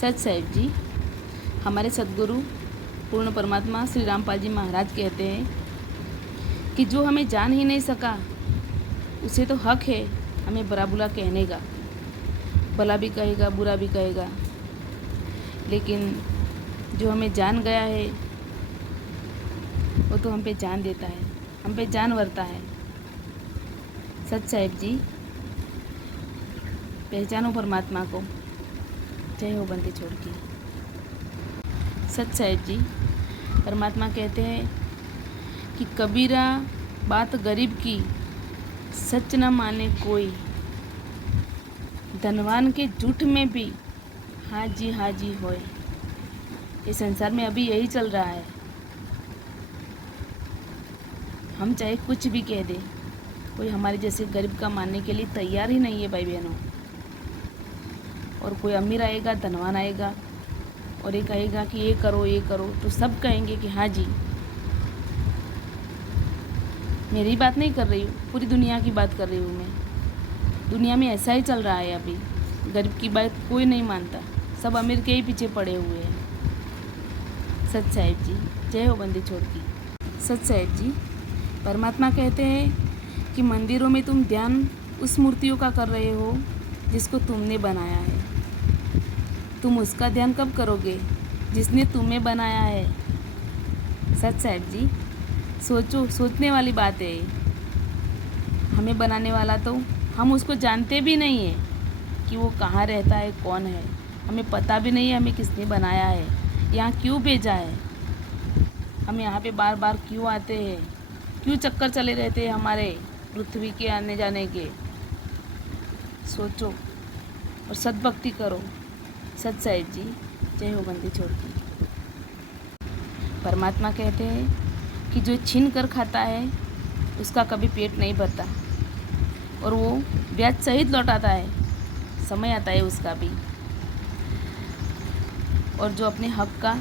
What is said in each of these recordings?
सच साहिब जी, हमारे सद्गुरु पूर्ण परमात्मा श्री रामपाल जी महाराज कहते हैं कि जो हमें जान ही नहीं सका उसे तो हक है हमें बुरा बुरा कहने का। भला भी कहेगा, बुरा भी कहेगा, लेकिन जो हमें जान गया है वो तो हम पे जान देता है, हम पे जान वरता है। सच साहिब जी, पहचानो परमात्मा को। जय हो बंदी छोड़ की। सच साहिब जी, परमात्मा कहते हैं कि कबीरा बात गरीब की सच न माने कोई, धनवान के झूठ में भी हाँ जी होए। इस संसार में अभी यही चल रहा है। हम चाहे कुछ भी कह दे, कोई हमारे जैसे गरीब का मानने के लिए तैयार ही नहीं है भाई बहनों। और कोई अमीर आएगा, धनवान आएगा और ये कहेगा कि ये करो, तो सब कहेंगे कि हाँ जी। मेरी बात नहीं कर रही हूँ, पूरी दुनिया की बात कर रही हूँ मैं। दुनिया में ऐसा ही चल रहा है अभी। गरीब की बात कोई नहीं मानता, सब अमीर के ही पीछे पड़े हुए हैं। सच साहिब जी, जय हो बंदी छोड़ की। सच साहिब जी, परमात्मा कहते हैं कि मंदिरों में तुम ध्यान उस मूर्तियों का कर रहे हो जिसको तुमने बनाया है। तुम उसका ध्यान कब करोगे जिसने तुम्हें बनाया है। सच साहिब जी, सोचो, सोचने वाली बात है। हमें बनाने वाला तो हम उसको जानते भी नहीं है कि वो कहाँ रहता है, कौन है। हमें पता भी नहीं है हमें किसने बनाया है, यहाँ क्यों भेजा है, हम यहाँ पे बार बार क्यों आते हैं, क्यों चक्कर चले रहते हैं हमारे पृथ्वी के आने जाने के। सोचो और सद्भक्ति करो। सच साहिब जी, जय हो बंदी छोड़ की। परमात्मा कहते हैं कि जो छीन कर खाता है उसका कभी पेट नहीं भरता और वो ब्याज सहित लौटाता है। समय आता है उसका भी। और जो अपने हक का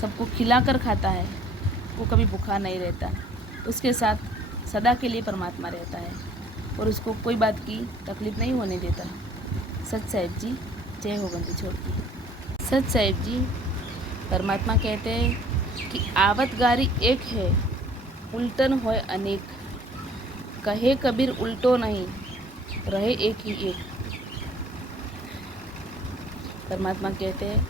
सबको खिला कर खाता है वो कभी भूखा नहीं रहता। उसके साथ सदा के लिए परमात्मा रहता है और उसको कोई बात की तकलीफ़ नहीं होने देता। सच साहिब जी, जय हो बंदी छोड़ की। सच साहिब जी, परमात्मा कहते हैं कि आवत गारी एक है, उल्टन होय अनेक। कहे कबीर उल्टो नहीं, रहे एक ही एक। परमात्मा कहते हैं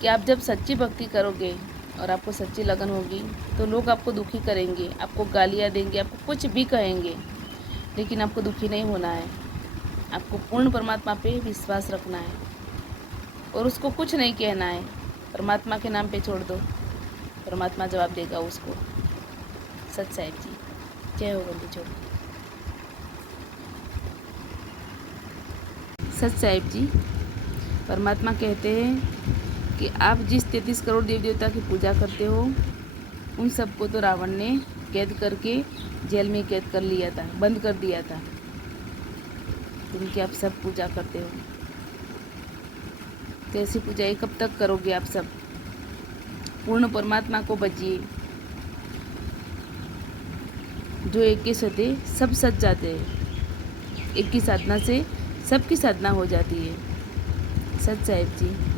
कि आप जब सच्ची भक्ति करोगे और आपको सच्ची लगन होगी तो लोग आपको दुखी करेंगे, आपको गालियाँ देंगे, आपको कुछ भी कहेंगे, लेकिन आपको दुखी नहीं होना है। आपको पूर्ण परमात्मा पे विश्वास रखना है और उसको कुछ नहीं कहना है। परमात्मा के नाम पे छोड़ दो, परमात्मा जवाब देगा उसको। सच साहिब जी, जय हो बंदी छोड़। सच साहिब जी, परमात्मा कहते हैं कि आप जिस 33 करोड़ देवी देवता की पूजा करते हो उन सबको तो रावण ने कैद करके जेल में कैद कर लिया था, बंद कर दिया था। जिनकी आप सब पूजा करते हो, तो ऐसी पूजा ये कब तक करोगे आप सब। पूर्ण परमात्मा को बजिए। जो एक के सते सब सच जाते हैं। एक की साधना से सबकी साधना हो जाती है। सच साहिब जी।